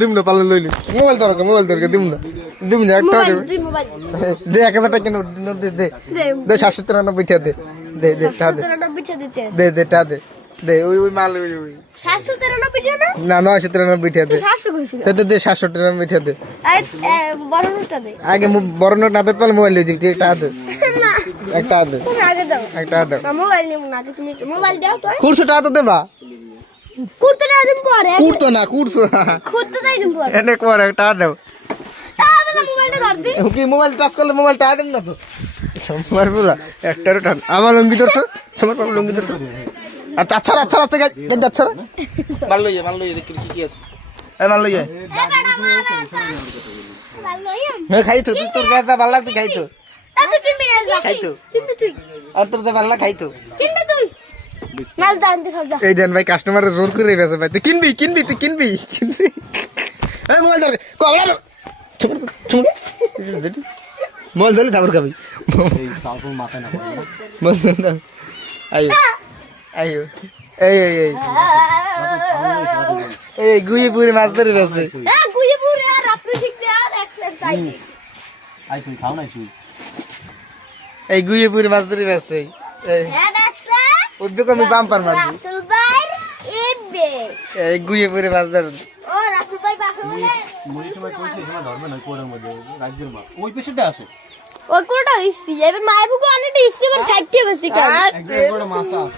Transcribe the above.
দিম না পালে লইলি মোবাইল দরকার দিম না একটা দে 1000 টাকা কেন দে 793 টাকা দে টাকা দে ওই মাল ওই 793 টাকা না 993 টাকা দে 793 টাকা দে বড় নোটটা দে আগে বড় নোট না দিতে পারলে মোবাইল লই যাবি টাকা দে একটা দে তুমি আগে দাও একটা দে মোবাইল নিব না তুমি মোবাইল দাও তো কুরছো টাকা তো দেবা কুরতে না দিন পরে কুরতো না কুরছো কুরতে তাই দিন পরে এনে করে টাকা দাও তাহলে না মোবাইলটা ধর দি কি মোবাইল টাচ করলে মোবাইল টাকা দেন না তো আমার পুরা একটারও টাকা আমার লঙ্গি ধরছো তোমার পাপা লঙ্গি ধরছো আচ্ছা গাই আচ্ছা মাল লইয়ে দেখি কি আছে এই মাল লইয়ে হে খাই তো তোর গাছ যা ভালো লাগতো খাই তো তুই কিনবি না খাই তো কিনবি তুই আর তোর যা ভালো লাগে খাই তো কিনবি তুই মাল দানতে সব যা এই দেন ভাই কাস্টমারে জোর করে বেছে ভাই তুই কিনবি এই মোবাইল ধর কবলা মোবাইল ধরলি তারপর খাবি এই সালফোন মাথায় না পড়ে না মোবাইল ধর আইও এই গুয়ে পুরি মাছ ধরে বেছে গুয়ে পুরে আর রাত শিখতে আর এক্সারসাইজ আইসুই খাও না শুই এই গুয়ে পুরি মাছ ধরে বেছে এই হ্যাঁ বাচ্চা উদ্যোগ আমি বাম্পার মারবি রাতুল ভাই এবে এই গুয়ে পুরি মাছ ধর ও রাতুল ভাই বাসনে মুই তোমার কইছি তোমার ধর্ম নয় কোরের মধ্যে রাজ্যের মা ওই পেশেন্টটা আছে ওই কোনটা হইছি এবার মায়ের বুকে অনেকটা ইসি করে 60 বেশি কাজ একদম বড় মাছ আছে